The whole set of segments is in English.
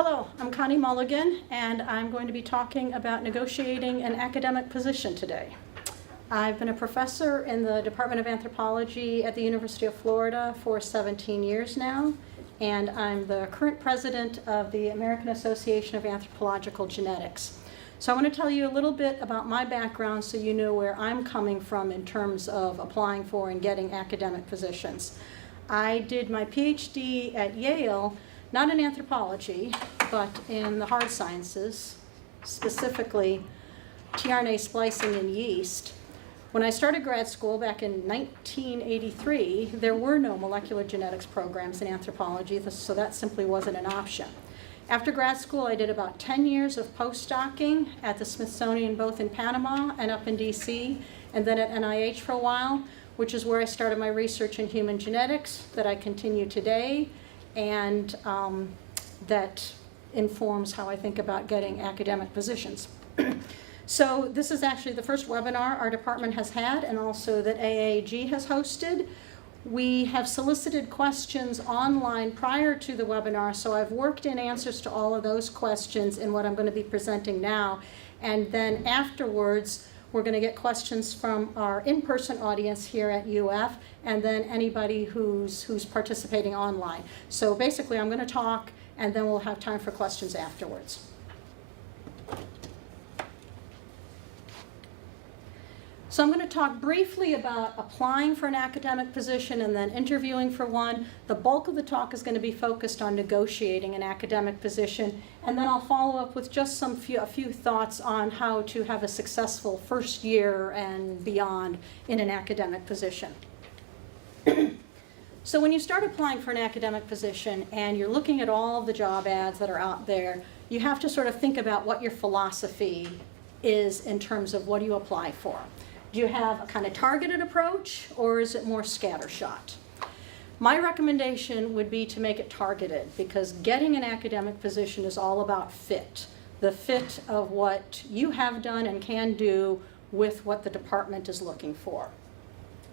Hello, I'm Connie Mulligan, and I'm going to be talking about negotiating an academic position today. I've been a professor in the Department of Anthropology at the University of Florida for 17 years now, and I'm the current president of the American Association of Anthropological Genetics. So I want to tell you a little bit about my background so you know where I'm coming from in terms of applying for and getting academic positions. I did my PhD at Yale, not in anthropology, but in the hard sciences, specifically tRNA splicing in yeast. When I started grad school back in 1983, there were no molecular genetics programs in anthropology, so that simply wasn't an option. After grad school, I did about 10 years of postdocing at the Smithsonian, both in Panama and up in DC, and then at NIH for a while, which is where I started my research in human genetics that I continue today, and that informs how I think about getting academic positions. So this is actually the first webinar our department has had, and also that AAAG has hosted. We have solicited questions online prior to the webinar, so I've worked in answers to all of those questions in what I'm going to be presenting now. And then afterwards, we're going to get questions from our in-person audience here at UF, and then anybody who's participating online. So basically, I'm going to talk, and then we'll have time for questions afterwards. So I'm going to talk briefly about applying for an academic position and then interviewing for one. The bulk of the talk is going to be focused on negotiating an academic position, and then I'll follow up with just a few thoughts on how to have a successful first year and beyond in an academic position. So when you start applying for an academic position and you're looking at all of the job ads that are out there, you have to sort of think about what your philosophy is in terms of what do you apply for. Do you have a kind of targeted approach, or is it more scattershot? My recommendation would be to make it targeted, because getting an academic position is all about fit. The fit of what you have done and can do with what the department is looking for.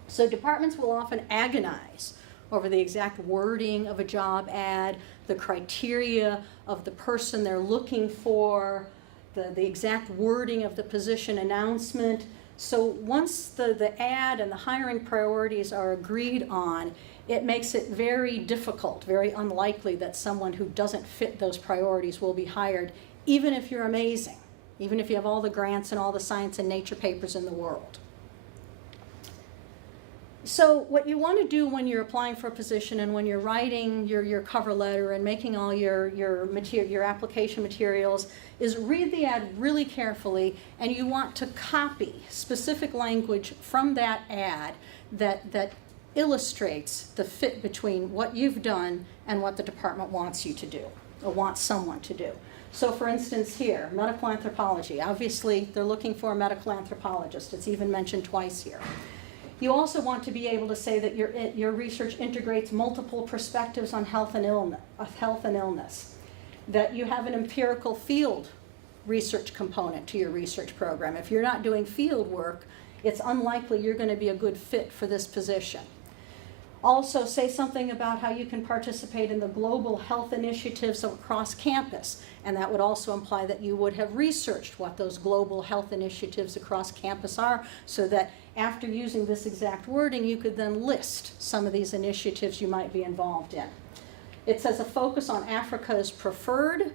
So departments will often agonize over the exact wording of a job ad, the criteria of the person they're looking for, the exact wording of the position announcement. So once the ad and the hiring priorities are agreed on, it makes it very difficult, very unlikely that someone who doesn't fit those priorities will be hired, even if you're amazing, even if you have all the grants and all the science and nature papers in the world. So what you want to do when you're applying for a position and when you're writing your cover letter and making all your application materials is read the ad really carefully, and you want to copy specific language from that ad that illustrates the fit between what you've done and what the department wants you to do or wants someone to do. So for instance here, medical anthropology. Obviously, they're looking for a medical anthropologist. It's even mentioned twice here. You also want to be able to say that your research integrates multiple perspectives on health and illness, that you have an empirical field research component to your research program. If you're not doing field work, it's unlikely you're going to be a good fit for this position. Also, say something about how you can participate in the global health initiatives across campus, and that would also imply that you would have researched what those global health initiatives across campus are, so that after using this exact wording, you could then list some of these initiatives you might be involved in. It says a focus on Africa is preferred.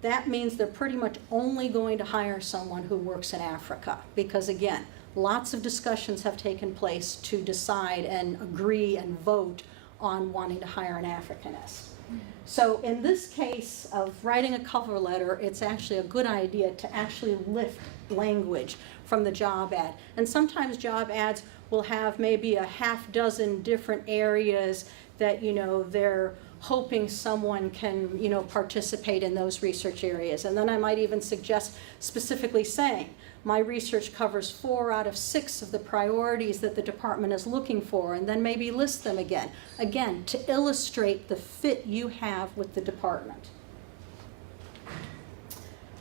That means they're pretty much only going to hire someone who works in Africa, because again, lots of discussions have taken place to decide and agree and vote on wanting to hire an Africanist. So in this case of writing a cover letter, it's actually a good idea to actually lift language from the job ad. And sometimes job ads will have maybe a half dozen different areas that, they're hoping someone can, participate in those research areas. And then I might even suggest specifically saying, my research covers 4 out of 6 of the priorities that the department is looking for, and then maybe list them again, to illustrate the fit you have with the department.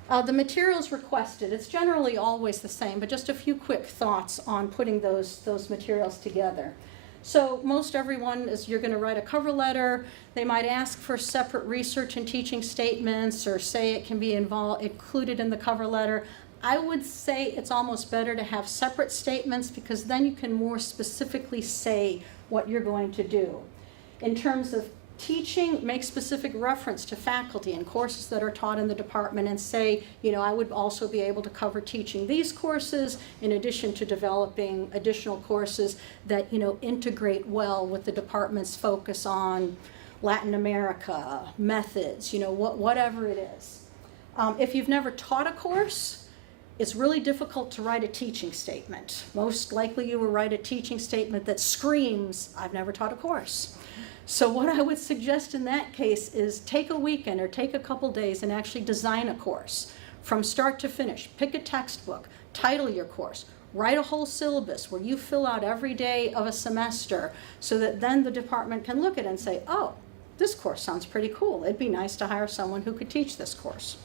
The materials requested, it's generally always the same, but just a few quick thoughts on putting those materials together. So most everyone is, you're going to write a cover letter. They might ask for separate research and teaching statements, or say it can be included in the cover letter. I would say it's almost better to have separate statements, because then you can more specifically say what you're going to do. In terms of teaching, make specific reference to faculty and courses that are taught in the department, and say, you know, I would also be able to cover teaching these courses in addition to developing additional courses that, you know, integrate well with the department's focus on Latin America, methods, you know, whatever it is. If you've never taught a course, it's really difficult to write a teaching statement. Most likely you will write a teaching statement that screams, I've never taught a course. So what I would suggest in that case is take a weekend or take a couple days and actually design a course from start to finish. Pick a textbook, title your course, write a whole syllabus where you fill out every day of a semester, so that then the department can look at it and say, oh, this course sounds pretty cool. It'd be nice to hire someone who could teach this course.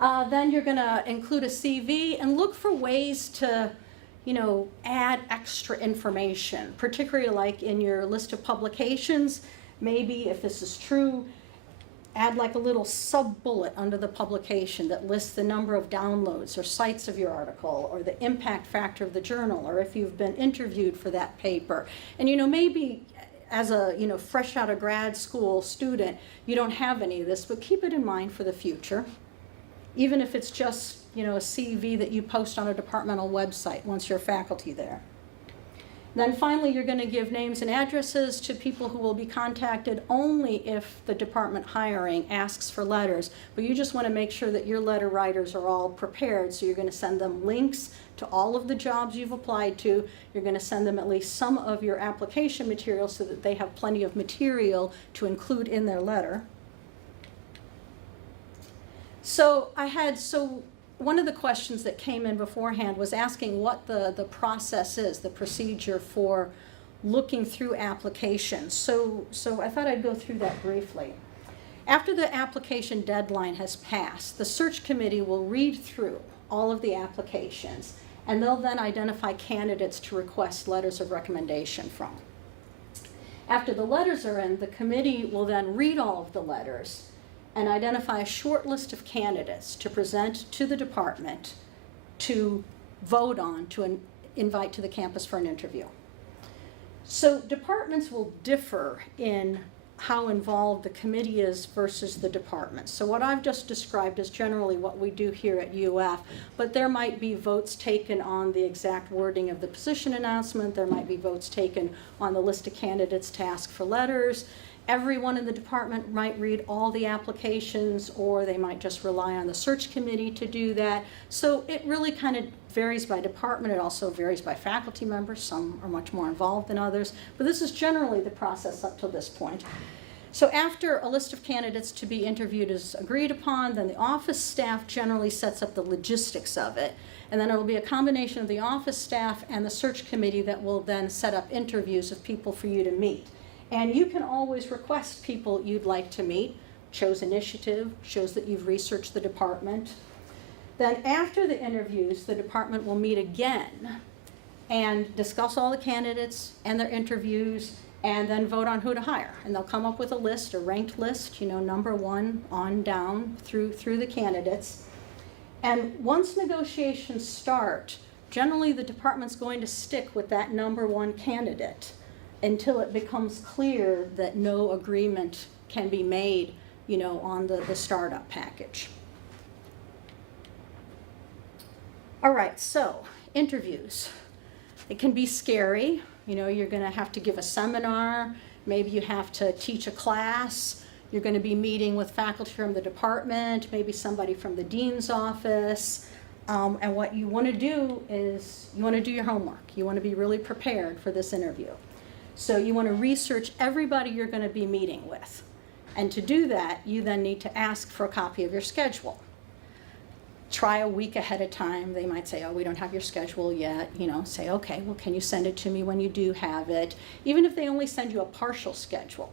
Then you're going to include a CV and look for ways to, you know, add extra information, particularly like in your list of publications. Maybe if this is true, add like a little sub-bullet under the publication that lists the number of downloads or cites of your article, or the impact factor of the journal, or if you've been interviewed for that paper. And, you know, maybe as a, you know, fresh out of grad school student, you don't have any of this, but keep it in mind for the future. Even if it's just, you know, a CV that you post on a departmental website once you're faculty there. Then finally, you're going to give names and addresses to people who will be contacted only if the department hiring asks for letters. But you just want to make sure that your letter writers are all prepared. So you're going to send them links to all of the jobs you've applied to. You're going to send them at least some of your application material so that they have plenty of material to include in their letter. So one of the questions that came in beforehand was asking what the process is, the procedure for looking through applications. So I thought I'd go through that briefly. After the application deadline has passed, the search committee will read through all of the applications, and they'll then identify candidates to request letters of recommendation from. After the letters are in, the committee will then read all of the letters and identify a short list of candidates to present to the department to vote on, to invite to the campus for an interview. So departments will differ in how involved the committee is versus the department. So what I've just described is generally what we do here at UF, but there might be votes taken on the exact wording of the position announcement. There might be votes taken on the list of candidates to ask for letters. Everyone in the department might read all the applications, or they might just rely on the search committee to do that. So it really kind of varies by department. It also varies by faculty members. Some are much more involved than others. But this is generally the process up till this point. So after a list of candidates to be interviewed is agreed upon, then the office staff generally sets up the logistics of it. And then it will be a combination of the office staff and the search committee that will then set up interviews of people for you to meet. And you can always request people you'd like to meet. Shows initiative, shows that you've researched the department. Then after the interviews, the department will meet again and discuss all the candidates and their interviews, and then vote on who to hire. And they'll come up with a list, a ranked list, you know, number one on down through the candidates. And once negotiations start, generally the department's going to stick with that number one candidate until it becomes clear that no agreement can be made, you know, on the startup package. All right, so interviews. It can be scary. You know, you're going to have to give a seminar. Maybe you have to teach a class. You're going to be meeting with faculty from the department, maybe somebody from the dean's office. And what you want to do is you want to do your homework. You want to be really prepared for this interview. So you want to research everybody you're going to be meeting with. And to do that, you then need to ask for a copy of your schedule. Try a week ahead of time. They might say, oh, we don't have your schedule yet. You know, say, okay, well, can you send it to me when you do have it? Even if they only send you a partial schedule,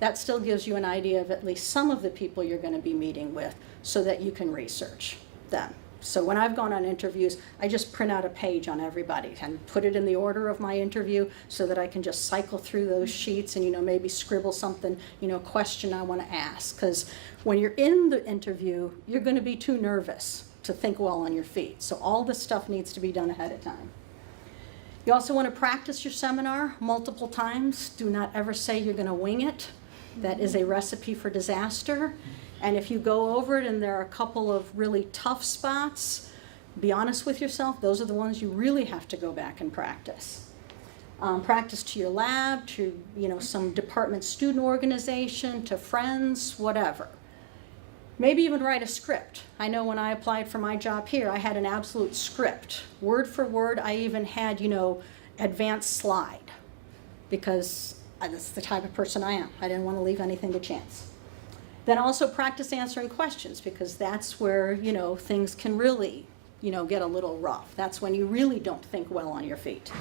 that still gives you an idea of at least some of the people you're going to be meeting with so that you can research them. So when I've gone on interviews, I just print out a page on everybody and put it in the order of my interview so that I can just cycle through those sheets and, maybe scribble something, question I want to ask. Because when you're in the interview, you're going to be too nervous to think well on your feet. So all this stuff needs to be done ahead of time. You also want to practice your seminar multiple times. Do not ever say you're going to wing it. That is a recipe for disaster. And if you go over it and there are a couple of really tough spots, be honest with yourself, those are the ones you really have to go back and practice. Practice to your lab, to some department student organization, to friends, whatever. Maybe even write a script. I know when I applied for my job here, I had an absolute script. Word for word, I even had, advanced slide, because that's the type of person I am. I didn't want to leave anything to chance. Then also practice answering questions, because that's where, things can really, get a little rough. That's when you really don't think well on your feet.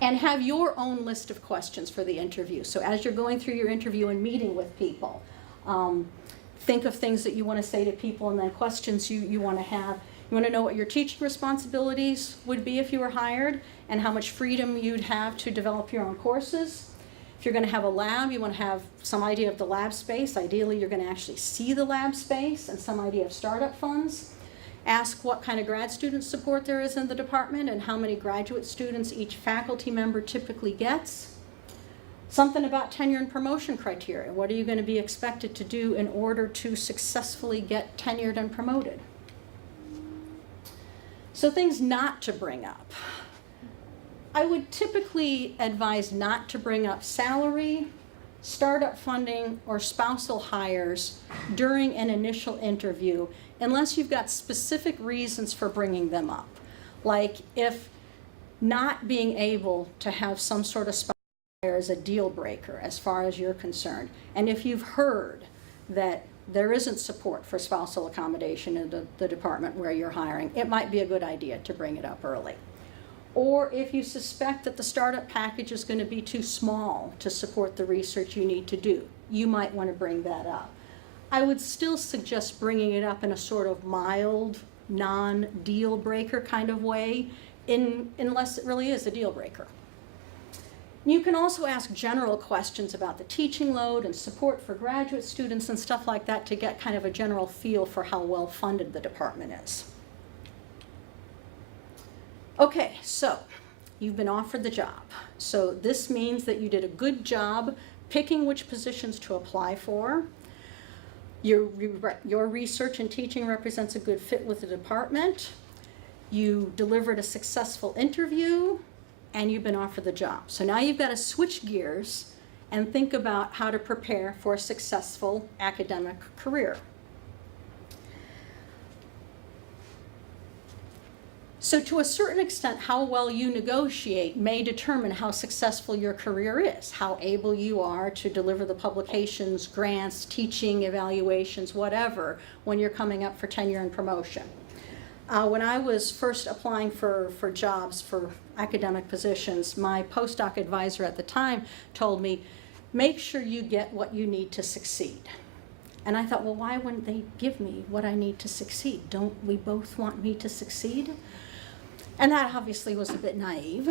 And have your own list of questions for the interview. So as you're going through your interview and meeting with people, think of things that you want to say to people and then questions you want to have. You want to know what your teaching responsibilities would be if you were hired and how much freedom you'd have to develop your own courses. If you're going to have a lab, you want to have some idea of the lab space. Ideally, you're going to actually see the lab space and some idea of startup funds. Ask what kind of grad student support there is in the department and how many graduate students each faculty member typically gets. Something about tenure and promotion criteria. What are you going to be expected to do in order to successfully get tenured and promoted? So things not to bring up. I would typically advise not to bring up salary, startup funding, or spousal hires during an initial interview unless you've got specific reasons for bringing them up. Like if not being able to have some sort of spousal hire is a deal breaker as far as you're concerned. And if you've heard that there isn't support for spousal accommodation in the department where you're hiring, it might be a good idea to bring it up early. Or if you suspect that the startup package is going to be too small to support the research you need to do, you might want to bring that up. I would still suggest bringing it up in a sort of mild, non-deal breaker kind of way, unless it really is a deal breaker. You can also ask general questions about the teaching load and support for graduate students and stuff like that to get kind of a general feel for how well funded the department is. Okay, so you've been offered the job. So this means that you did a good job picking which positions to apply for. Your research and teaching represents a good fit with the department. You delivered a successful interview, and you've been offered the job. So now you've got to switch gears and think about how to prepare for a successful academic career. So to a certain extent, how well you negotiate may determine how successful your career is, how able you are to deliver the publications, grants, teaching, evaluations, whatever, when you're coming up for tenure and promotion. When I was first applying for jobs, for academic positions, my postdoc advisor at the time told me, make sure you get what you need to succeed. And I thought, well, why wouldn't they give me what I need to succeed? Don't we both want me to succeed? And that obviously was a bit naive.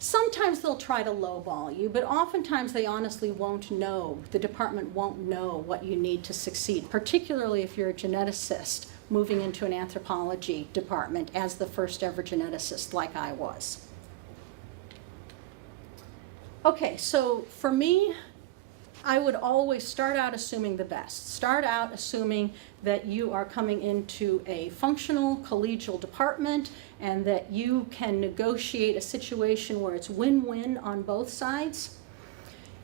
Sometimes they'll try to lowball you, but oftentimes they honestly won't know. The department won't know what you need to succeed, particularly if you're a geneticist moving into an anthropology department as the first ever geneticist like I was. Okay, so for me, I would always start out assuming the best. Start out assuming that you are coming into a functional collegial department and that you can negotiate a situation where it's win-win on both sides.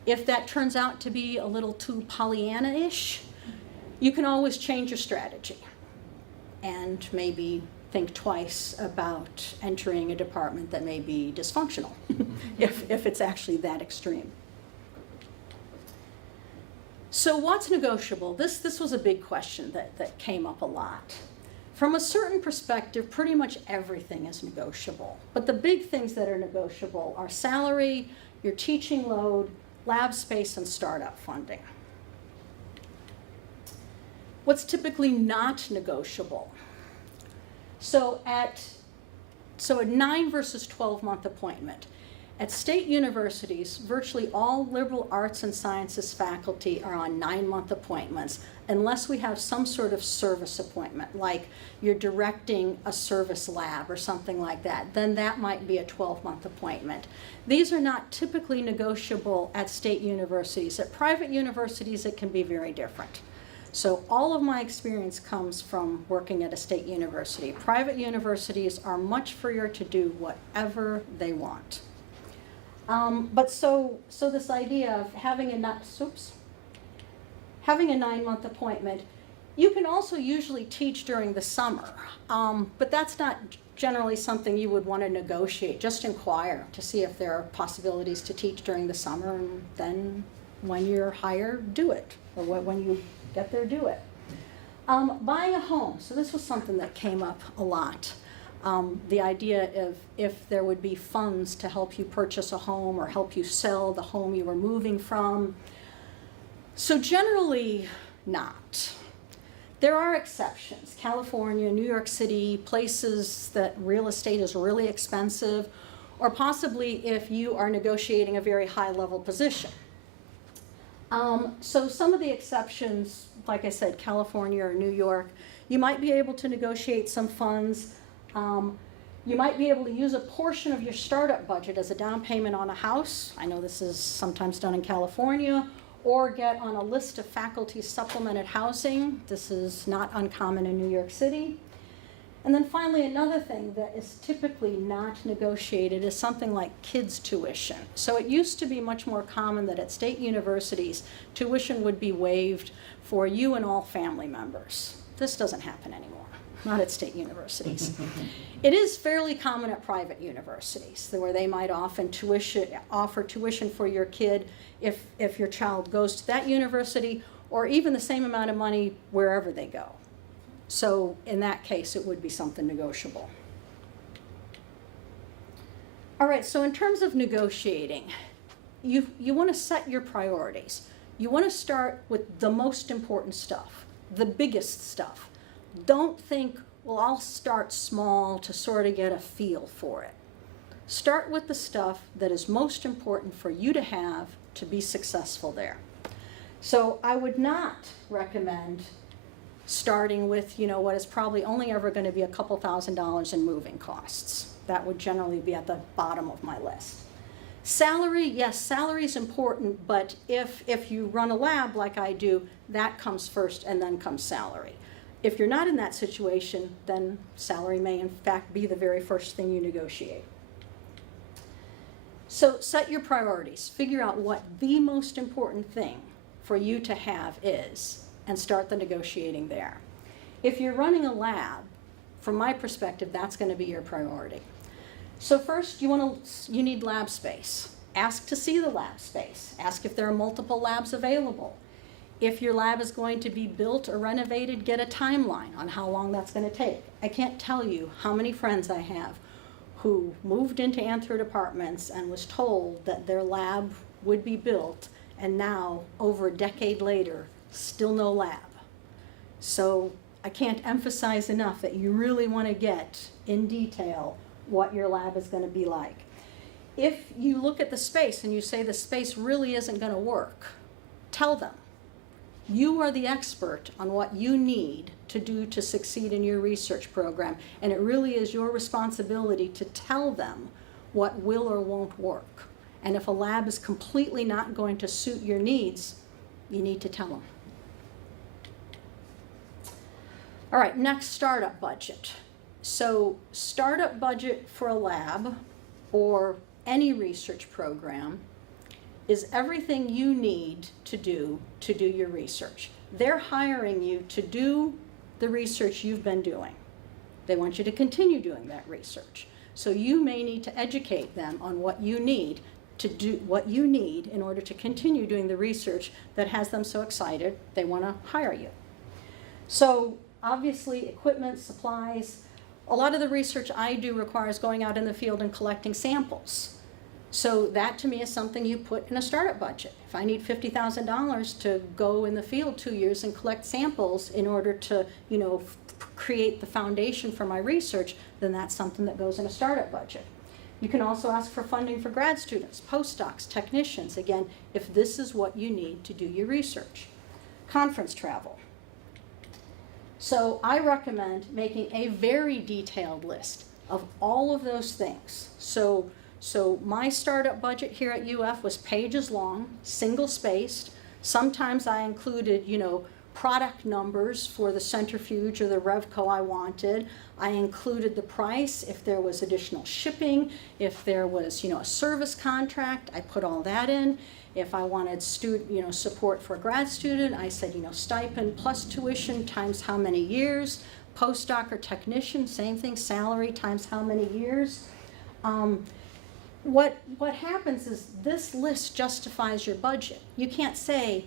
If that turns out to be a little too Pollyanna-ish, you can always change your strategy and maybe think twice about entering a department that may be dysfunctional if it's actually that extreme. So what's negotiable? This was a big question that came up a lot. From a certain perspective, pretty much everything is negotiable. But the big things that are negotiable are salary, your teaching load, lab space, and startup funding. What's typically not negotiable? So a 9 versus 12-month appointment. At state universities, virtually all liberal arts and sciences faculty are on 9-month appointments, unless we have some sort of service appointment, like you're directing a service lab or something like that. Then that might be a 12-month appointment. These are not typically negotiable at state universities. At private universities, it can be very different. So all of my experience comes from working at a state university. Private universities are much freer to do whatever they want. But so this idea of having a 9-month appointment, you can also usually teach during the summer, but that's not generally something you would want to negotiate. Just inquire to see if there are possibilities to teach during the summer, and then when you're hired, do it, or when you get there, do it. Buying a home. So this was something that came up a lot. The idea of if there would be funds to help you purchase a home or help you sell the home you were moving from. So generally not. There are exceptions. California, New York City, places that real estate is really expensive, or possibly if you are negotiating a very high-level position. So some of the exceptions, like I said, California or New York, you might be able to negotiate some funds. You might be able to use a portion of your startup budget as a down payment on a house. I know this is sometimes done in California, or get on a list of faculty supplemented housing. This is not uncommon in New York City. And then finally, another thing that is typically not negotiated is something like kids' tuition. So it used to be much more common that at state universities, tuition would be waived for you and all family members. This doesn't happen anymore. Not at state universities. It is fairly common at private universities, where they might offer tuition for your kid if your child goes to that university, or even the same amount of money wherever they go. So in that case, it would be something negotiable. All right, so in terms of negotiating, you want to set your priorities. You want to start with the most important stuff, the biggest stuff. Don't think, well, I'll start small to sort of get a feel for it. Start with the stuff that is most important for you to have to be successful there. So I would not recommend starting with, what is probably only ever going to be a couple $1,000s in moving costs. That would generally be at the bottom of my list. Salary, yes, salary is important, but if you run a lab like I do, that comes first and then comes salary. If you're not in that situation, then salary may in fact be the very first thing you negotiate. So set your priorities. Figure out what the most important thing for you to have is, and start the negotiating there. If you're running a lab, from my perspective, that's going to be your priority. So first, you need lab space. Ask to see the lab space. Ask if there are multiple labs available. If your lab is going to be built or renovated, get a timeline on how long that's going to take. I can't tell you how many friends I have who moved into anthro departments and was told that their lab would be built, and now, over a decade later, still no lab. So I can't emphasize enough that you really want to get in detail what your lab is going to be like. If you look at the space and you say the space really isn't going to work, tell them. You are the expert on what you need to do to succeed in your research program, and it really is your responsibility to tell them what will or won't work. And if a lab is completely not going to suit your needs, you need to tell them. All right, next, startup budget. So startup budget for a lab or any research program is everything you need to do your research. They're hiring you to do the research you've been doing. They want you to continue doing that research. So you may need to educate them on what you need in order to continue doing the research that has them so excited they want to hire you. So obviously, equipment, supplies. A lot of the research I do requires going out in the field and collecting samples. So that to me is something you put in a startup budget. If I need $50,000 to go in the field 2 years and collect samples in order to, create the foundation for my research, then that's something that goes in a startup budget. You can also ask for funding for grad students, postdocs, technicians, again, if this is what you need to do your research. Conference travel. So I recommend making a very detailed list of all of those things. So my startup budget here at UF was pages long, single spaced. Sometimes I included, product numbers for the centrifuge or the Revco I wanted. I included the price, if there was additional shipping, if there was, a service contract, I put all that in. If I wanted support for a grad student, I said, stipend plus tuition times how many years. Postdoc or technician, same thing, salary times how many years. What happens is this list justifies your budget. You can't say,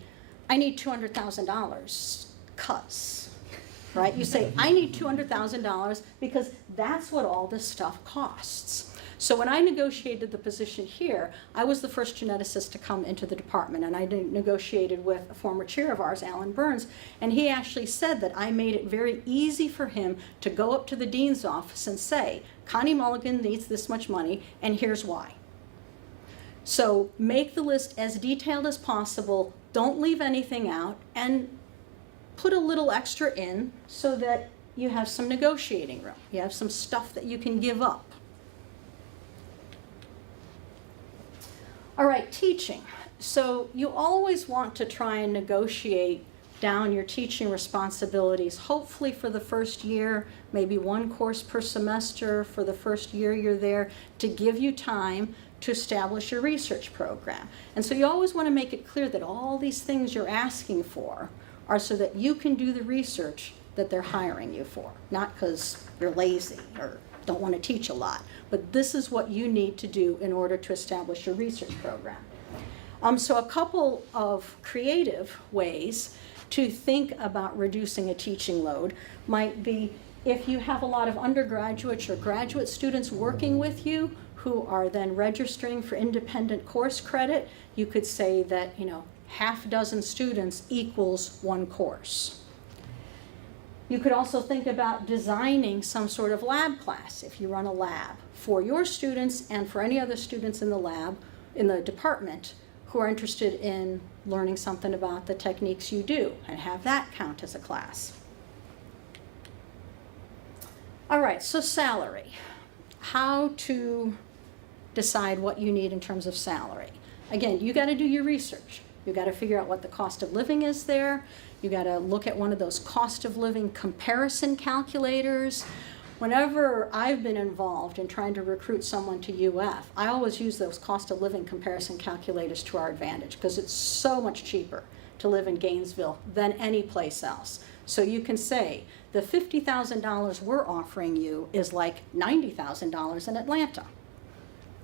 I need $200,000 cuts, right? You say, I need $200,000 because that's what all this stuff costs. So when I negotiated the position here, I was the first geneticist to come into the department, and I negotiated with a former chair of ours, Alan Burns, and he actually said that I made it very easy for him to go up to the dean's office and say, Connie Mulligan needs this much money, and here's why. So make the list as detailed as possible, don't leave anything out, and put a little extra in so that you have some negotiating room. You have some stuff that you can give up. All right, teaching. So you always want to try and negotiate down your teaching responsibilities, hopefully for the first year, maybe one course per semester for the first year you're there, to give you time to establish your research program. And so you always want to make it clear that all these things you're asking for are so that you can do the research that they're hiring you for, not because you're lazy or don't want to teach a lot, but this is what you need to do in order to establish your research program. So a couple of creative ways to think about reducing a teaching load might be if you have a lot of undergraduates or graduate students working with you who are then registering for independent course credit, you could say that, half a dozen students equals one course. You could also think about designing some sort of lab class if you run a lab for your students and for any other students in the lab, in the department, who are interested in learning something about the techniques you do, and have that count as a class. All right, so salary. How to decide what you need in terms of salary. Again, you got to do your research. You got to figure out what the cost of living is there. You got to look at one of those cost of living comparison calculators. Whenever I've been involved in trying to recruit someone to UF, I always use those cost of living comparison calculators to our advantage because it's so much cheaper to live in Gainesville than any place else. So you can say the $50,000 we're offering you is like $90,000 in Atlanta.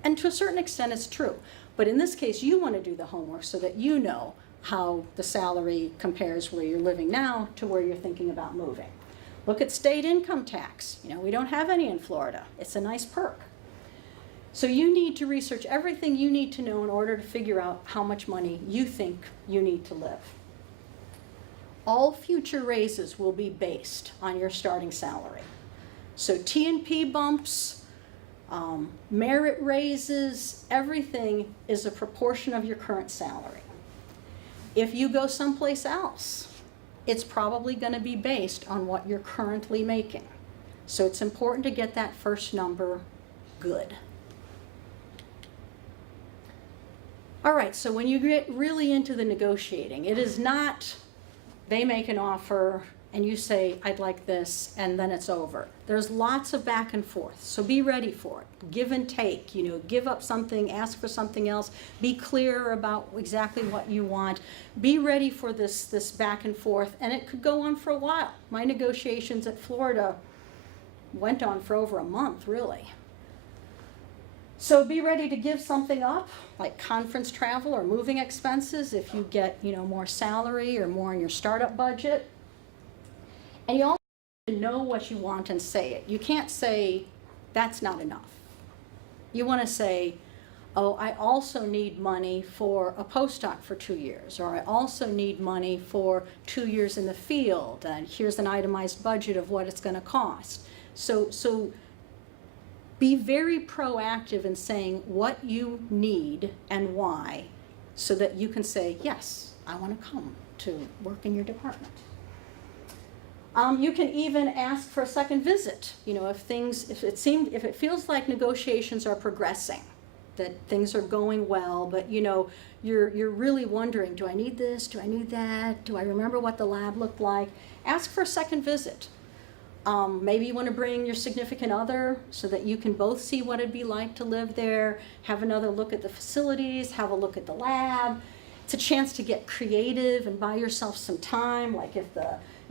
And to a certain extent it's true. But in this case, you want to do the homework so that you know how the salary compares where you're living now to where you're thinking about moving. Look at state income tax. We don't have any in Florida. It's a nice perk. So you need to research everything you need to know in order to figure out how much money you think you need to live. All future raises will be based on your starting salary. So T&P bumps, merit raises, everything is a proportion of your current salary. If you go someplace else, it's probably going to be based on what you're currently making. So it's important to get that first number good. All right, so when you get really into the negotiating, it is not they make an offer and you say, I'd like this, and then it's over. There's lots of back and forth, so be ready for it. Give and take, give up something, ask for something else, be clear about exactly what you want. Be ready for this back and forth, and it could go on for a while. My negotiations at Florida went on for over a month, really. So be ready to give something up, like conference travel or moving expenses if you get, more salary or more in your startup budget. And you also have to know what you want and say it. You can't say, that's not enough. You want to say, oh, I also need money for a postdoc for 2 years, or I also need money for 2 years in the field, and here's an itemized budget of what it's going to cost. So be very proactive in saying what you need and why, so that you can say, yes, I want to come to work in your department. You can even ask for a second visit. You know, if it feels like negotiations are progressing, that things are going well, but you know, you're really wondering, do I need this? Do I need that? Do I remember what the lab looked like? Ask for a second visit. Maybe you want to bring your significant other so that you can both see what it'd be like to live there, have another look at the facilities, have a look at the lab. It's a chance to get creative and buy yourself some time. Like if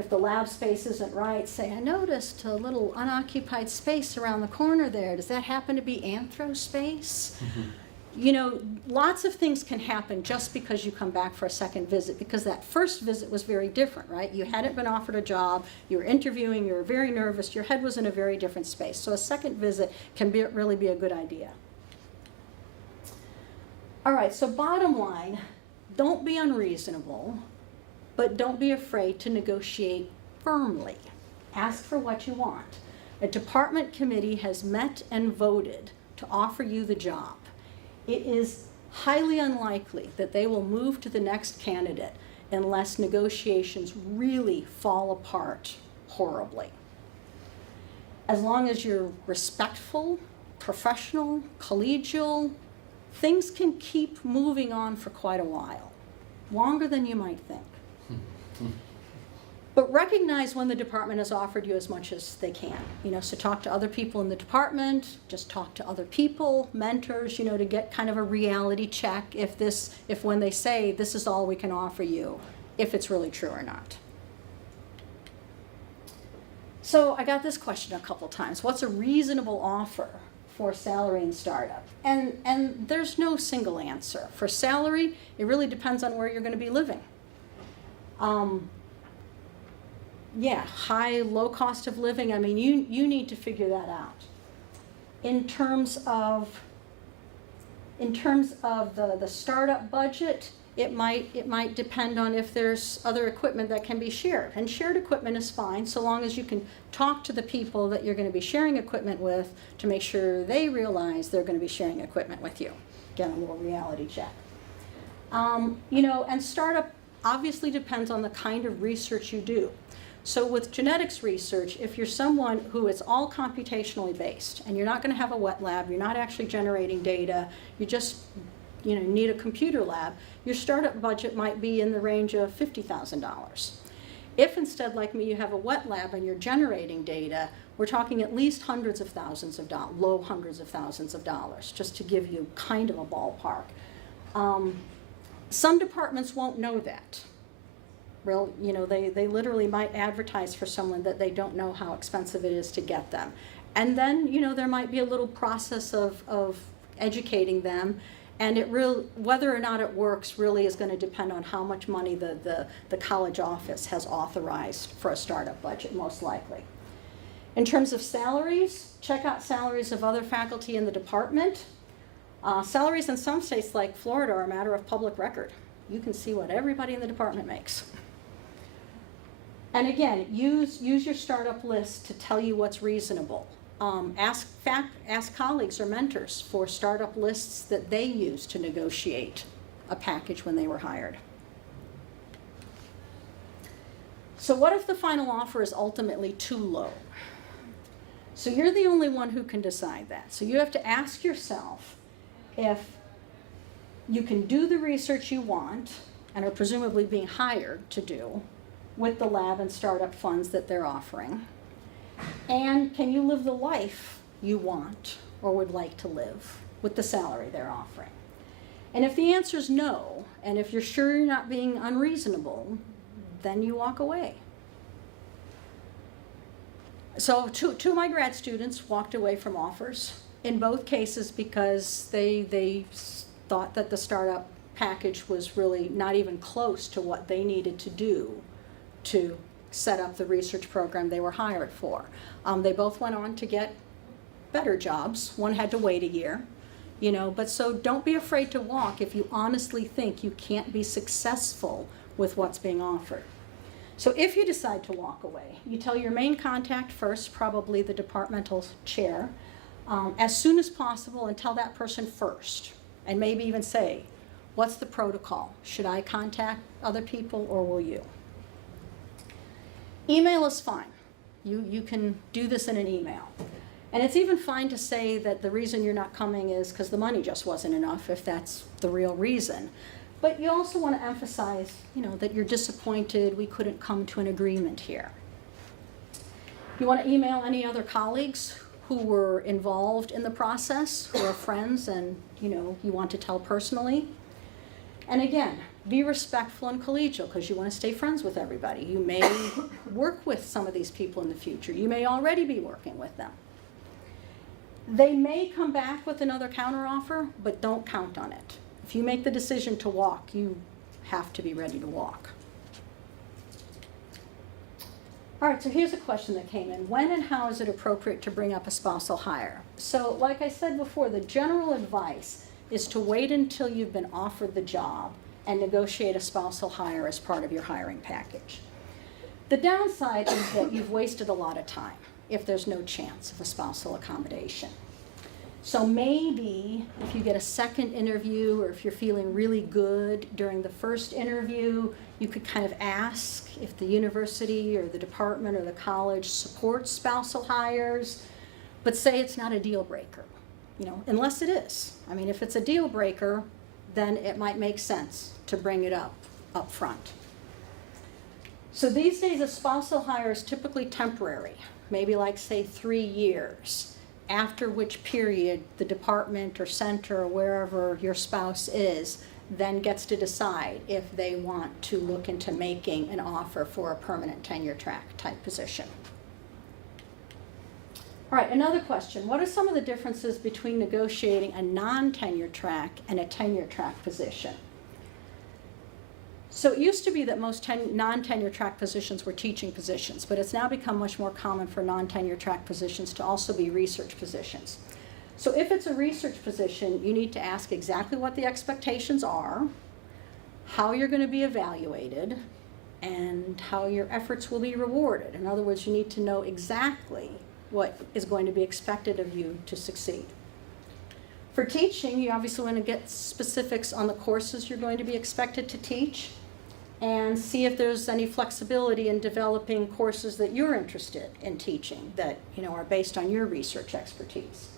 the lab space isn't right, say, I noticed a little unoccupied space around the corner there. Does that happen to be anthro space? Mm-hmm. You know, lots of things can happen just because you come back for a second visit, because that first visit was very different, right? You hadn't been offered a job, you were interviewing, you were very nervous, your head was in a very different space. So a second visit can really be a good idea. All right, so bottom line, don't be unreasonable, but don't be afraid to negotiate firmly. Ask for what you want. A department committee has met and voted to offer you the job. It is highly unlikely that they will move to the next candidate unless negotiations really fall apart horribly. As long as you're respectful, professional, collegial, things can keep moving on for quite a while, longer than you might think. But recognize when the department has offered you as much as they can. You know, so talk to other people in the department, just talk to other people, mentors, you know, to get kind of a reality check if when they say this is all we can offer you, if it's really true or not. So I got this question a couple times. What's a reasonable offer for salary and startup? And there's no single answer. For salary, it really depends on where you're going to be living. Yeah, high, low cost of living. I mean, you need to figure that out. In terms of the startup budget, it might depend on if there's other equipment that can be shared. And shared equipment is fine so long as you can talk to the people that you're going to be sharing equipment with to make sure they realize they're going to be sharing equipment with you. Again, a little reality check. You know, and startup obviously depends on the kind of research you do. So with genetics research, if you're someone who is all computationally based and you're not going to have a wet lab, you're not actually generating data, you just need a computer lab, your startup budget might be in the range of $50,000. If instead, like me, you have a wet lab and you're generating data, we're talking at least hundreds of thousands of dollars, low hundreds of thousands of dollars, just to give you kind of a ballpark. Some departments won't know that. They literally might advertise for someone that they don't know how expensive it is to get them. And then, there might be a little process of educating them, and whether or not it works really is going to depend on how much money the college office has authorized for a startup budget, most likely. In terms of salaries, check out salaries of other faculty in the department. Salaries in some states like Florida are a matter of public record. You can see what everybody in the department makes. And again, use your startup list to tell you what's reasonable. Ask colleagues or mentors for startup lists that they use to negotiate a package when they were hired. So what if the final offer is ultimately too low? So you're the only one who can decide that. So you have to ask yourself if you can do the research you want and are presumably being hired to do with the lab and startup funds that they're offering, and can you live the life you want or would like to live with the salary they're offering? And if the answer is no, and if you're sure you're not being unreasonable, then you walk away. So two of my grad students walked away from offers, in both cases because they thought that the startup package was really not even close to what they needed to do to set up the research program they were hired for. They both went on to get better jobs. One had to wait a year. but so don't be afraid to walk if you honestly think you can't be successful with what's being offered. So if you decide to walk away, you tell your main contact first, probably the departmental chair, as soon as possible, and tell that person first. And maybe even say, what's the protocol? Should I contact other people or will you? Email is fine. You can do this in an email. And it's even fine to say that the reason you're not coming is because the money just wasn't enough, if that's the real reason. But you also want to emphasize, that you're disappointed, we couldn't come to an agreement here. You want to email any other colleagues who were involved in the process, who are friends and, you want to tell personally. And again, be respectful and collegial because you want to stay friends with everybody. You may work with some of these people in the future. You may already be working with them. They may come back with another counteroffer, but don't count on it. If you make the decision to walk, you have to be ready to walk. All right, so here's a question that came in. When and how is it appropriate to bring up a spousal hire? So like I said before, the general advice is to wait until you've been offered the job and negotiate a spousal hire as part of your hiring package. The downside is that you've wasted a lot of time if there's no chance of a spousal accommodation. So maybe if you get a second interview or if you're feeling really good during the first interview, you could kind of ask if the university or the department or the college supports spousal hires, but say it's not a deal breaker, unless it is. I mean, if it's a deal breaker, then it might make sense to bring it up front. So these days a spousal hire is typically temporary, maybe like say 3 years, after which period the department or center or wherever your spouse is then gets to decide if they want to look into making an offer for a permanent tenure track type position. All right, another question. What are some of the differences between negotiating a non-tenure track and a tenure track position? So it used to be that most non-tenure track positions were teaching positions, but it's now become much more common for non-tenure track positions to also be research positions. So if it's a research position, you need to ask exactly what the expectations are, how you're going to be evaluated, and how your efforts will be rewarded. In other words, you need to know exactly what is going to be expected of you to succeed. For teaching, you obviously want to get specifics on the courses you're going to be expected to teach and see if there's any flexibility in developing courses that you're interested in teaching that are based on your research expertise.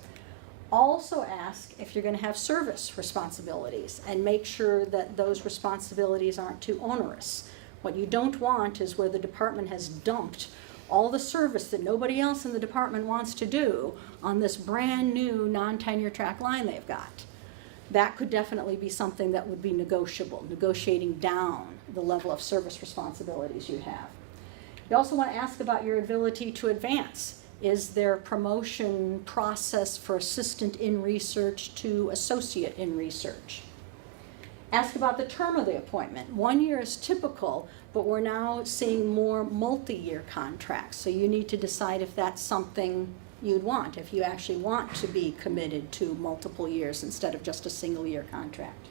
Also ask if you're going to have service responsibilities and make sure that those responsibilities aren't too onerous. What you don't want is where the department has dumped all the service that nobody else in the department wants to do on this brand new non-tenure track line they've got. That could definitely be something that would be negotiable, negotiating down the level of service responsibilities you have. You also want to ask about your ability to advance. Is there promotion process for assistant in research to associate in research? Ask about the term of the appointment. 1 year is typical, but we're now seeing more multi-year contracts. So you need to decide if that's something you'd want, if you actually want to be committed to multiple years instead of just a single year contract.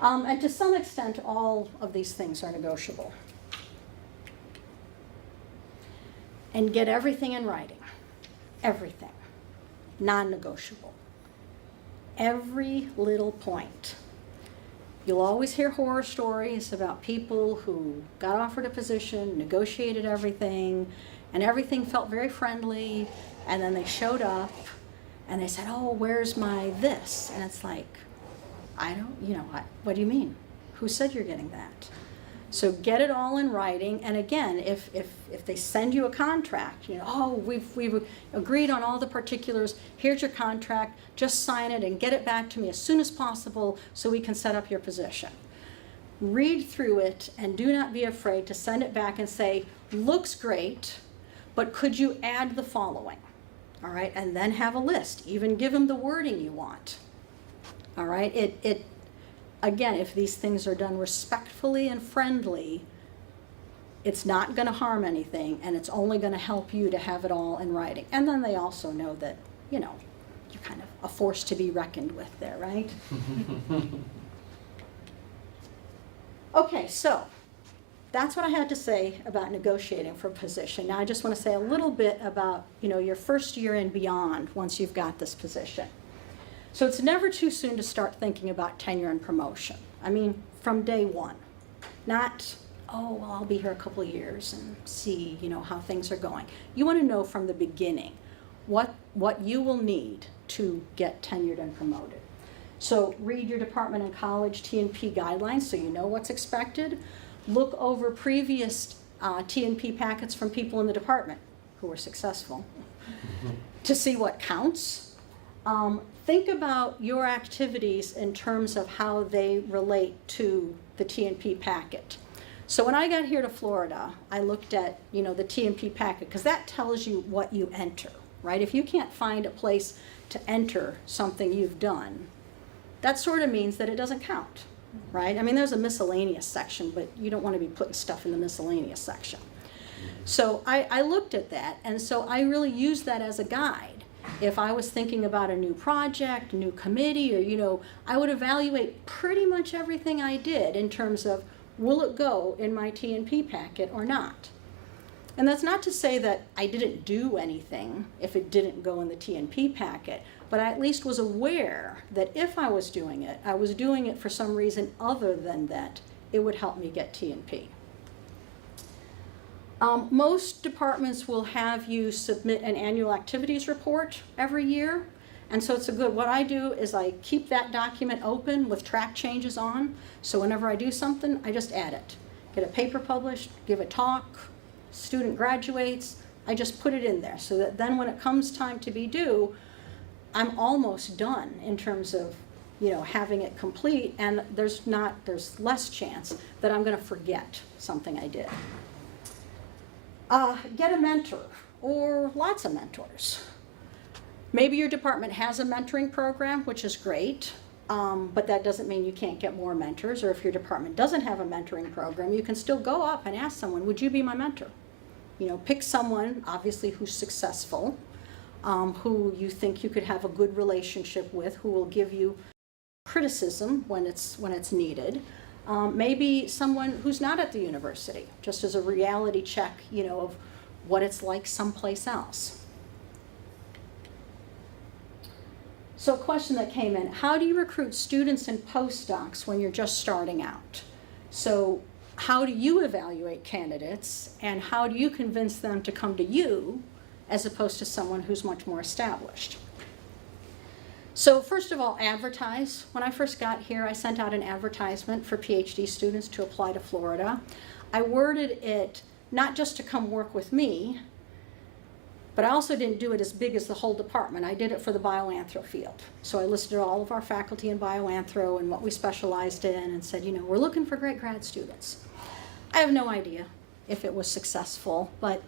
And to some extent, all of these things are negotiable. And get everything in writing, everything, non-negotiable. Every little point. You'll always hear horror stories about people who got offered a position, negotiated everything, and everything felt very friendly, and then they showed up, and they said, oh, where's my this? And it's like, what do you mean? Who said you're getting that? So get it all in writing, and again, if they send you a contract, we've agreed on all the particulars, here's your contract, just sign it and get it back to me as soon as possible so we can set up your position. Read through it and do not be afraid to send it back and say, looks great, but could you add the following? All right, and then have a list, even give them the wording you want. All right, again, if these things are done respectfully and friendly, it's not going to harm anything, and it's only going to help you to have it all in writing. And then they also know that, you kind of a force to be reckoned with there, right? Okay, so that's what I had to say about negotiating for a position. Now I just want to say a little bit about, your first year and beyond once you've got this position. So it's never too soon to start thinking about tenure and promotion. I mean, from day one. Not, oh, well, I'll be here a couple of years and see, how things are going. You want to know from the beginning what you will need to get tenured and promoted. So read your department and college T&P guidelines so you know what's expected. Look over previous T&P packets from people in the department who were successful to see what counts. Think about your activities in terms of how they relate to the T&P packet. So when I got here to Florida, I looked at, the T&P packet, because that tells you what you enter, right? If you can't find a place to enter something you've done, that sort of means that it doesn't count, right? I mean, there's a miscellaneous section, but you don't want to be putting stuff in the miscellaneous section. So I looked at that, and so I really used that as a guide. If I was thinking about a new project, new committee, or, I would evaluate pretty much everything I did in terms of, will it go in my T&P packet or not? And that's not to say that I didn't do anything if it didn't go in the T&P packet, but I at least was aware that if I was doing it, I was doing it for some reason other than that it would help me get T&P. Most departments will have you submit an annual activities report every year, and so it's what I do is I keep that document open with track changes on, so whenever I do something, I just add it. Get a paper published, give a talk, student graduates, I just put it in there so that then when it comes time to be due, I'm almost done in terms of, having it complete, and there's less chance that I'm going to forget something I did. Get a mentor or lots of mentors. Maybe your department has a mentoring program, which is great, but that doesn't mean you can't get more mentors, or if your department doesn't have a mentoring program, you can still go up and ask someone, would you be my mentor? Pick someone, obviously, who's successful, who you think you could have a good relationship with, who will give you criticism when it's needed. Maybe someone who's not at the university, just as a reality check, of what it's like someplace else. So a question that came in, how do you recruit students and postdocs when you're just starting out? So how do you evaluate candidates, and how do you convince them to come to you as opposed to someone who's much more established? So first of all, advertise. When I first got here, I sent out an advertisement for PhD students to apply to Florida. I worded it not just to come work with me, but I also didn't do it as big as the whole department. I did it for the bioanthro field. So I listed all of our faculty in bioanthro and what we specialized in and said, we're looking for great grad students. I have no idea if it was successful, but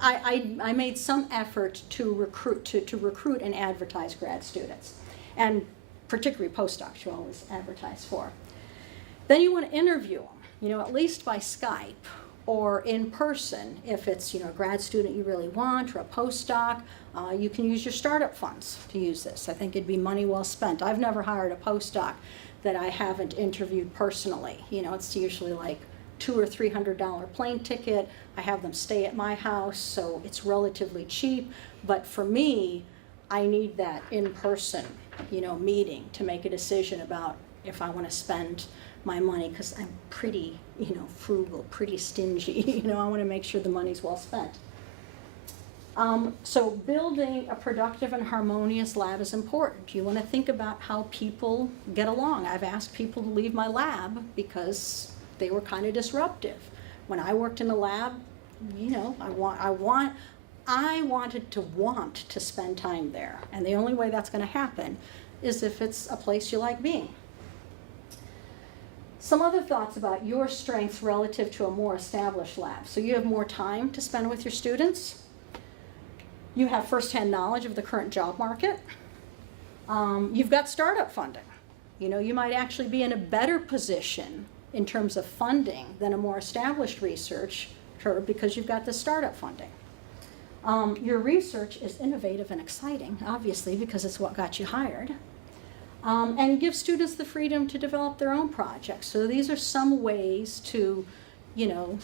I made some effort to recruit and advertise grad students, and particularly postdocs you always advertise for. Then you want to interview them, at least by Skype or in person. If it's a grad student you really want or a postdoc, you can use your startup funds to use this. I think it'd be money well spent. I've never hired a postdoc that I haven't interviewed personally. It's usually like $200 or $300 plane ticket. I have them stay at my house, so it's relatively cheap. But for me, I need that in-person, meeting to make a decision about if I want to spend my money, because I'm pretty, frugal, pretty stingy. I want to make sure the money's well spent. So building a productive and harmonious lab is important. You want to think about how people get along. I've asked people to leave my lab because they were kind of disruptive. When I worked in the lab, I wanted to want to spend time there. And the only way that's going to happen is if it's a place you like being. Some other thoughts about your strengths relative to a more established lab. So you have more time to spend with your students. You have firsthand knowledge of the current job market. You've got startup funding. You might actually be in a better position in terms of funding than a more established researcher because you've got the startup funding. Your research is innovative and exciting, obviously, because it's what got you hired. And give students the freedom to develop their own projects. So these are some ways to, you know,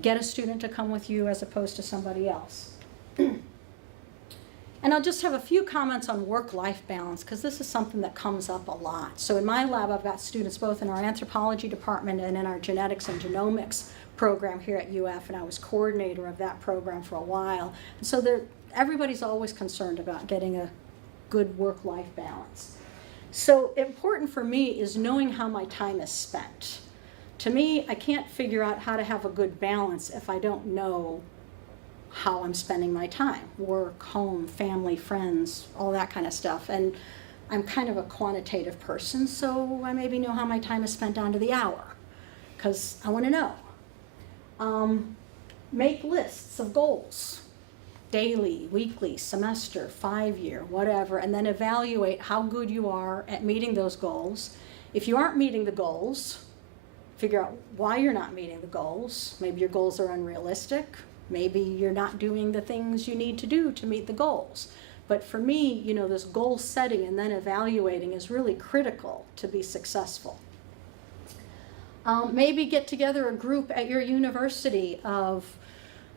get a student to come with you as opposed to somebody else. And I'll just have a few comments on work-life balance, because this is something that comes up a lot. So in my lab, I've got students both in our anthropology department and in our genetics and genomics program here at UF, and I was coordinator of that program for a while. And so everybody's always concerned about getting a good work-life balance. So important for me is knowing how my time is spent. To me, I can't figure out how to have a good balance if I don't know how I'm spending my time. Work, home, family, friends, all that kind of stuff. And I'm kind of a quantitative person, so I maybe know how my time is spent down to the hour, because I want to know. Make lists of goals, daily, weekly, semester, 5-year, whatever, and then evaluate how good you are at meeting those goals. If you aren't meeting the goals, figure out why you're not meeting the goals. Maybe your goals are unrealistic. Maybe you're not doing the things you need to do to meet the goals. But for me, you know, this goal setting and then evaluating is really critical to be successful. Maybe get together a group at your university of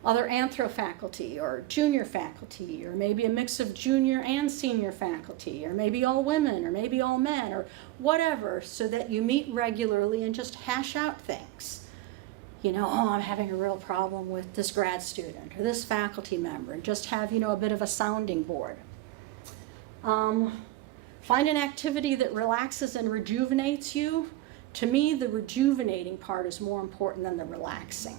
other anthro faculty or junior faculty, or maybe a mix of junior and senior faculty, or maybe all women, or maybe all men, or whatever, so that you meet regularly and just hash out things. You know, oh, I'm having a real problem with this grad student or this faculty member, and just have, you know, a bit of a sounding board. Find an activity that relaxes and rejuvenates you. To me, the rejuvenating part is more important than the relaxing.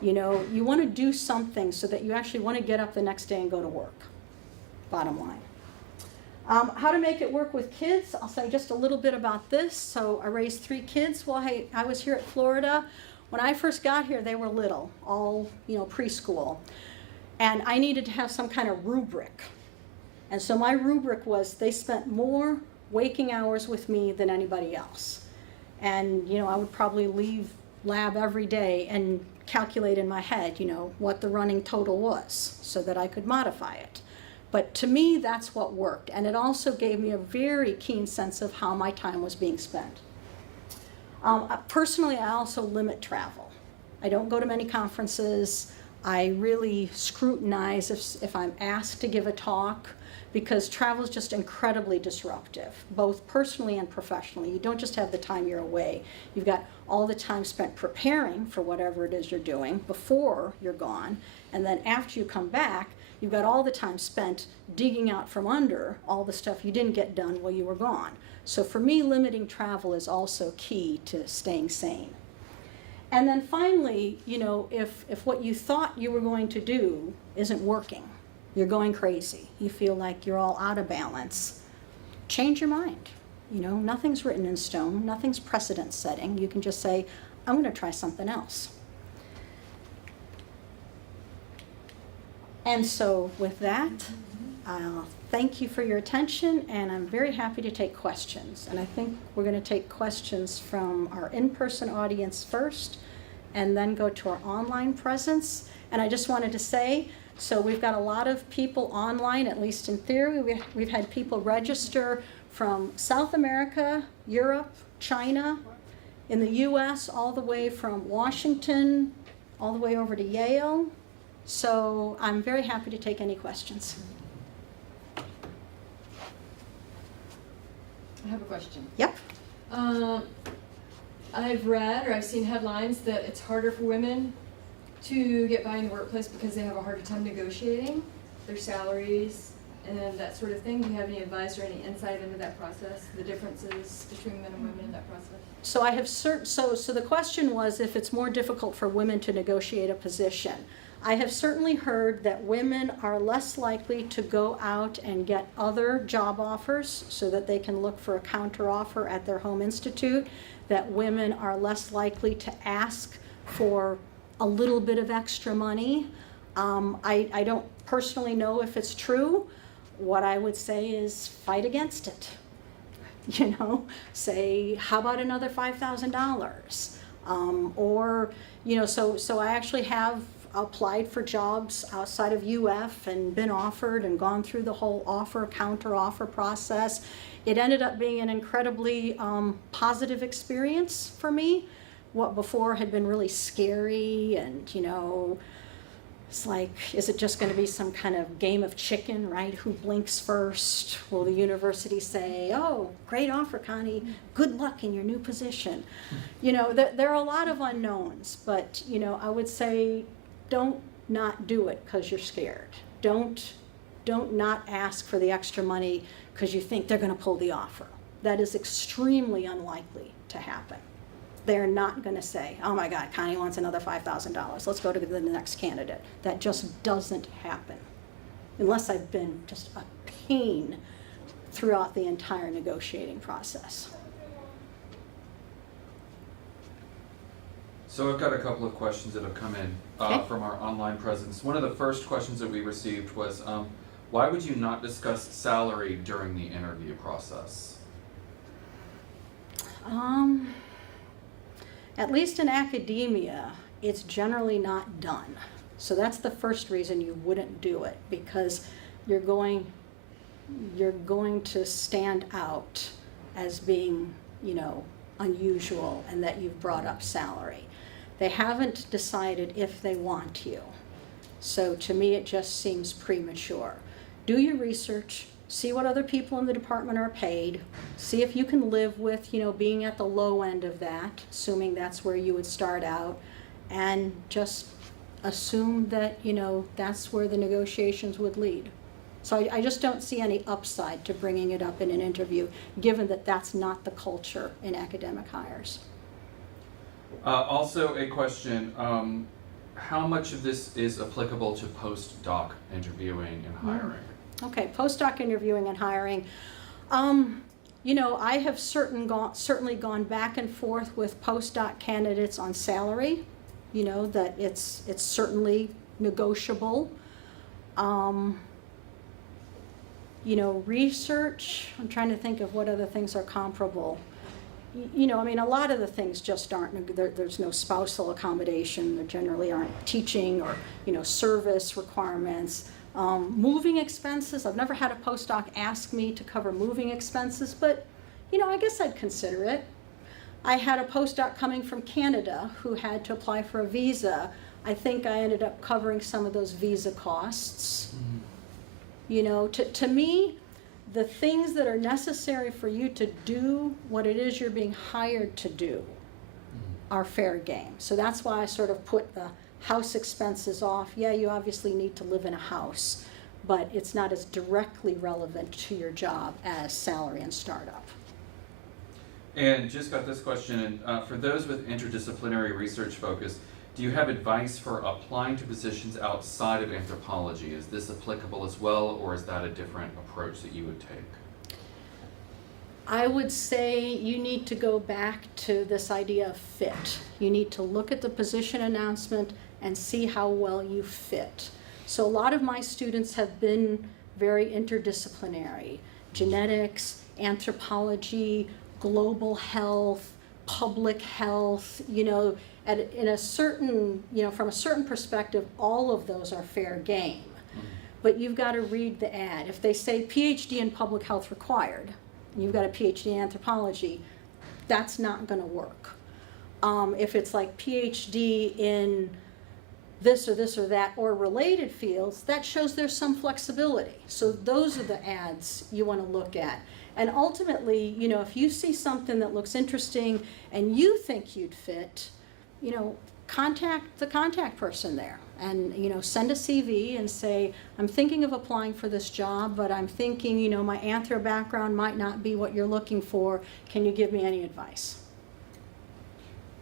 You know, you want to do something so that you actually want to get up the next day and go to work, bottom line. How to make it work with kids, I'll say just a little bit about this. So I raised 3 kids while I was here at Florida. When I first got here, they were little, all, you know, preschool. And I needed to have some kind of rubric. And so my rubric was they spent more waking hours with me than anybody else. And, you know, I would probably leave lab every day and calculate in my head, you know, what the running total was so that I could modify it. But to me, that's what worked. And it also gave me a very keen sense of how my time was being spent. Personally, I also limit travel. I don't go to many conferences. I really scrutinize if I'm asked to give a talk, because travel is just incredibly disruptive, both personally and professionally. You don't just have the time you're away. You've got all the time spent preparing for whatever it is you're doing before you're gone, and then after you come back, you've got all the time spent digging out from under all the stuff you didn't get done while you were gone. So for me, limiting travel is also key to staying sane. And then finally, you know, if what you thought you were going to do isn't working, you're going crazy, you feel like you're all out of balance, change your mind. You know, nothing's written in stone, nothing's precedent setting. You can just say, I'm going to try something else. And so with that, I'll thank you for your attention, and I'm very happy to take questions. And I think we're going to take questions from our in-person audience first, and then go to our online presence. And I just wanted to say, so we've got a lot of people online, at least in theory. We've had people register from South America, Europe, China, in the US, all the way from Washington, all the way over to Yale. So I'm very happy to take any questions. I have a question. Yep. I've read or I've seen headlines that it's harder for women to get by in the workplace because they have a harder time negotiating their salaries and that sort of thing. Do you have any advice or any insight into that process, the differences between men and women in that process? So I have so the question was if it's more difficult for women to negotiate a position. I have certainly heard that women are less likely to go out and get other job offers so that they can look for a counteroffer at their home institute, that women are less likely to ask for a little bit of extra money. I don't personally know if it's true. What I would say is fight against it. You know, say, how about another $5,000? Or, you know, so I actually have applied for jobs outside of UF and been offered and gone through the whole offer, counter offer process. It ended up being an incredibly positive experience for me. What before had been really scary, and it's like, is it just going to be some kind of game of chicken, right? Who blinks first? Will the university say, oh, great offer, Connie, good luck in your new position? There are a lot of unknowns, but I would say don't not do it because you're scared. Don't not ask for the extra money because you think they're going to pull the offer. That is extremely unlikely to happen. They're not going to say, oh my God, Connie wants another $5,000. Let's go to the next candidate. That just doesn't happen. Unless I've been just a pain throughout the entire negotiating process. So I've got a couple of questions that have come in from our online presence. One of the first questions that we received was, why would you not discuss salary during the interview process? At least in academia, it's generally not done. So that's the first reason you wouldn't do it, because you're going to stand out as being, unusual, and that you've brought up salary. They haven't decided if they want you. So to me, it just seems premature. Do your research, see what other people in the department are paid, see if you can live with, being at the low end of that, assuming that's where you would start out, and just assume that, that's where the negotiations would lead. So I just don't see any upside to bringing it up in an interview, given that that's not the culture in academic hires. Also a question, how much of this is applicable to postdoc interviewing and hiring? Okay, postdoc interviewing and hiring. I have certainly gone back and forth with postdoc candidates on salary, that it's certainly negotiable. Research, I'm trying to think of what other things are comparable. A lot of the things just aren't, there's no spousal accommodation, there generally aren't teaching or, service requirements. Moving expenses, I've never had a postdoc ask me to cover moving expenses, but, I guess I'd consider it. I had a postdoc coming from Canada who had to apply for a visa. I think I ended up covering some of those visa costs. Mm-hmm. To me, the things that are necessary for you to do what it is you're being hired to do are fair game. So that's why I sort of put the house expenses off. Yeah, you obviously need to live in a house, but it's not as directly relevant to your job as salary and startup. And just got this question, for those with interdisciplinary research focus, do you have advice for applying to positions outside of anthropology? Is this applicable as well, or is that a different approach that you would take? I would say you need to go back to this idea of fit. You need to look at the position announcement and see how well you fit. So a lot of my students have been very interdisciplinary. Genetics, anthropology, global health, public health, in a certain, from a certain perspective, all of those are fair game. But you've got to read the ad. If they say PhD in public health required, and you've got a PhD in anthropology, that's not going to work. If it's like PhD in this or that or related fields, that shows there's some flexibility. So those are the ads you want to look at. And ultimately, if you see something that looks interesting and you think you'd fit, contact the contact person there and, send a CV and say, I'm thinking of applying for this job, but I'm thinking, my anthro background might not be what you're looking for. Can you give me any advice?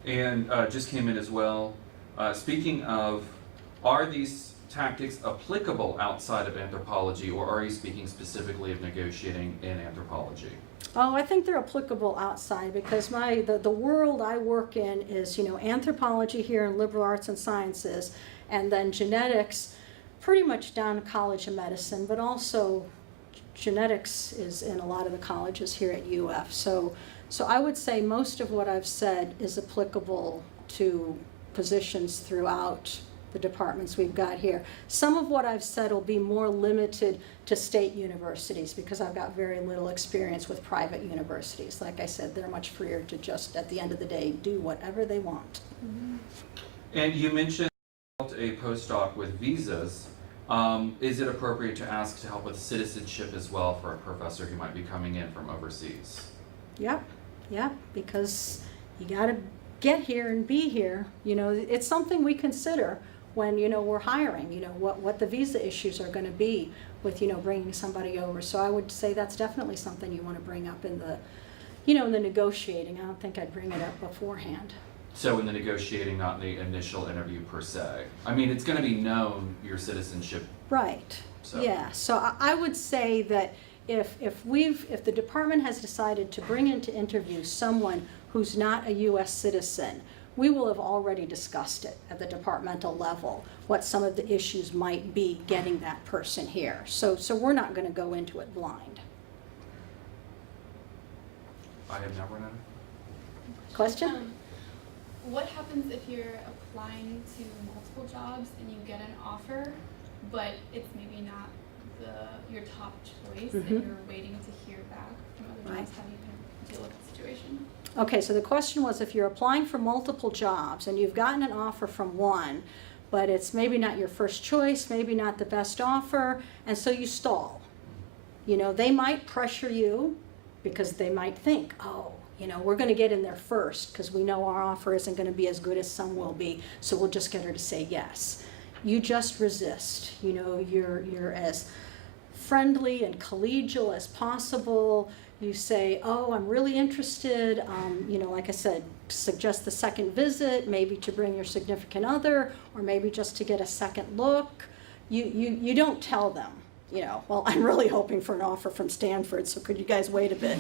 And just came in as well, speaking of, are these tactics applicable outside of anthropology, or are you speaking specifically of negotiating in anthropology? Oh, I think they're applicable outside, because the world I work in is, anthropology here in liberal arts and sciences, and then genetics, pretty much down to College of Medicine, but also genetics is in a lot of the colleges here at UF. So I would say most of what I've said is applicable to positions throughout the departments we've got here. Some of what I've said will be more limited to state universities because I've got very little experience with private universities. Like I said, they're much freer to just, at the end of the day, do whatever they want. And you mentioned a postdoc with visas. Is it appropriate to ask to help with citizenship as well for a professor who might be coming in from overseas? Yep, because you got to get here and be here. You know, it's something we consider when, you know, we're hiring, you know, what the visa issues are going to be with, you know, bringing somebody over. So I would say that's definitely something you want to bring up in the, you know, in the negotiating. I don't think I'd bring it up beforehand. So in the negotiating, not in the initial interview per se. I mean, it's going to be known, your citizenship. Right. So. Yeah. So I would say that if the department has decided to bring into interview someone who's not a U.S. citizen, we will have already discussed it at the departmental level, what some of the issues might be getting that person here. So we're not going to go into it blind. I have never known. Question? What happens if you're applying to multiple jobs and you get an offer, but it's maybe not your top choice, and you're waiting to hear back from other jobs? How do you deal with the situation? Okay, so the question was, if you're applying for multiple jobs and you've gotten an offer from one, but it's maybe not your first choice, maybe not the best offer, and so you stall. You know, they might pressure you because they might think, oh, you know, we're going to get in there first because we know our offer isn't going to be as good as some will be, so we'll just get her to say yes. You just resist. You know, you're as friendly and collegial as possible. You say, oh, I'm really interested, you know, like I said, suggest the second visit, maybe to bring your significant other, or maybe just to get a second look. You don't tell them, you know, well, I'm really hoping for an offer from Stanford, so could you guys wait a bit?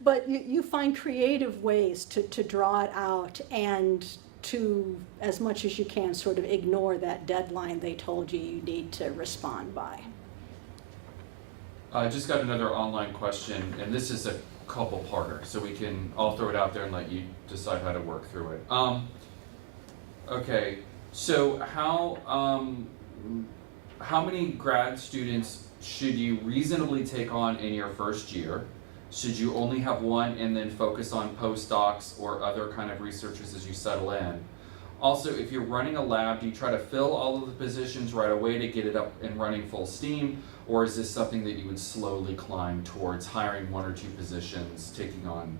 But you find creative ways to draw it out and to, as much as you can, sort of ignore that deadline they told you need to respond by. I just got another online question, and this is a couple-parter, so I'll throw it out there and let you decide how to work through it. Okay, so how many grad students should you reasonably take on in your first year? Should you only have one and then focus on postdocs or other kind of researchers as you settle in? Also, if you're running a lab, do you try to fill all of the positions right away to get it up and running full steam? Or is this something that you would slowly climb towards, hiring one or two positions, taking on?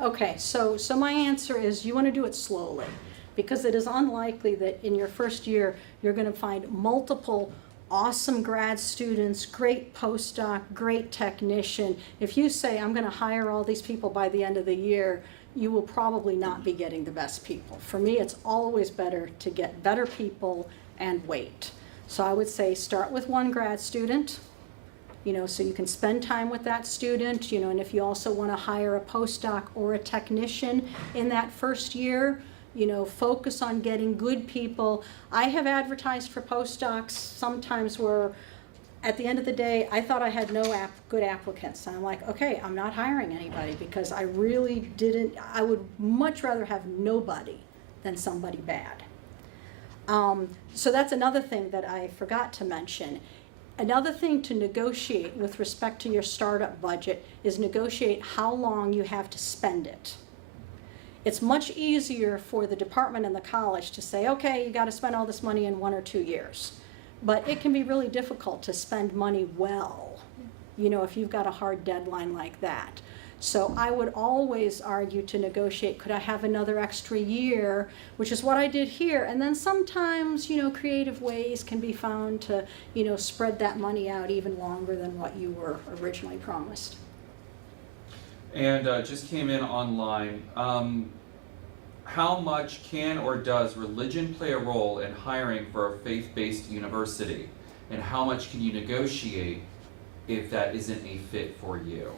Okay, so my answer is you want to do it slowly, because it is unlikely that in your first year you're going to find multiple awesome grad students, great postdoc, great technician. If you say, I'm going to hire all these people by the end of the year, you will probably not be getting the best people. For me, it's always better to get better people and wait. So I would say start with one grad student, you know, so you can spend time with that student, you know, and if you also want to hire a postdoc or a technician in that first year, you know, focus on getting good people. I have advertised for postdocs sometimes where at the end of the day, I thought I had no good applicants. And I'm like, okay, I'm not hiring anybody because I really didn't, I would much rather have nobody than somebody bad. So that's another thing that I forgot to mention. Another thing to negotiate with respect to your startup budget is negotiate how long you have to spend it. It's much easier for the department and the college to say, okay, you got to spend all this money in 1 or 2 years. But it can be really difficult to spend money well, you know, if you've got a hard deadline like that. So I would always argue to negotiate, could I have another extra year, which is what I did here. And then sometimes, you know, creative ways can be found to, you know, spread that money out even longer than what you were originally promised. And just came in online. How much can or does religion play a role in hiring for a faith-based university? And how much can you negotiate if that isn't a fit for you?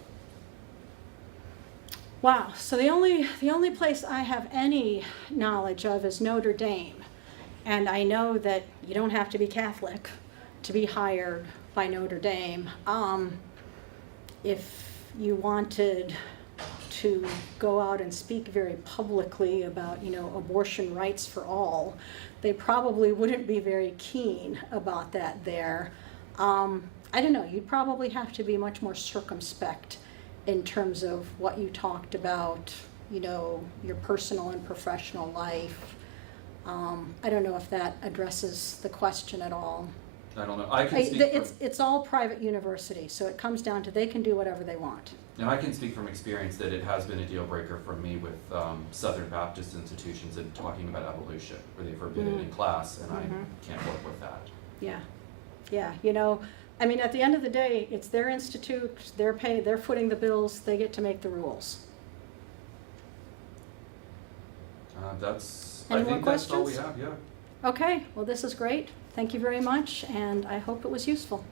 Wow, so the only place I have any knowledge of is Notre Dame. And I know that you don't have to be Catholic to be hired by Notre Dame. If you wanted to go out and speak very publicly about, you know, abortion rights for all, they probably wouldn't be very keen about that there. I don't know, you'd probably have to be much more circumspect in terms of what you talked about, you know, your personal and professional life. I don't know if that addresses the question at all. I don't know. I can speak from, It's all private university, so it comes down to they can do whatever they want. now I can speak from experience that it has been a deal breaker for me with Southern Baptist institutions and talking about evolution, where they forbid it in class, and I can't work with that. Yeah, yeah, you know, I mean, at the end of the day, it's their institute, they're paid, they're footing the bills, they get to make the rules. I Any more think that's all we questions? have, yeah. Okay, well, this is great. Thank you very much, and I hope it was useful.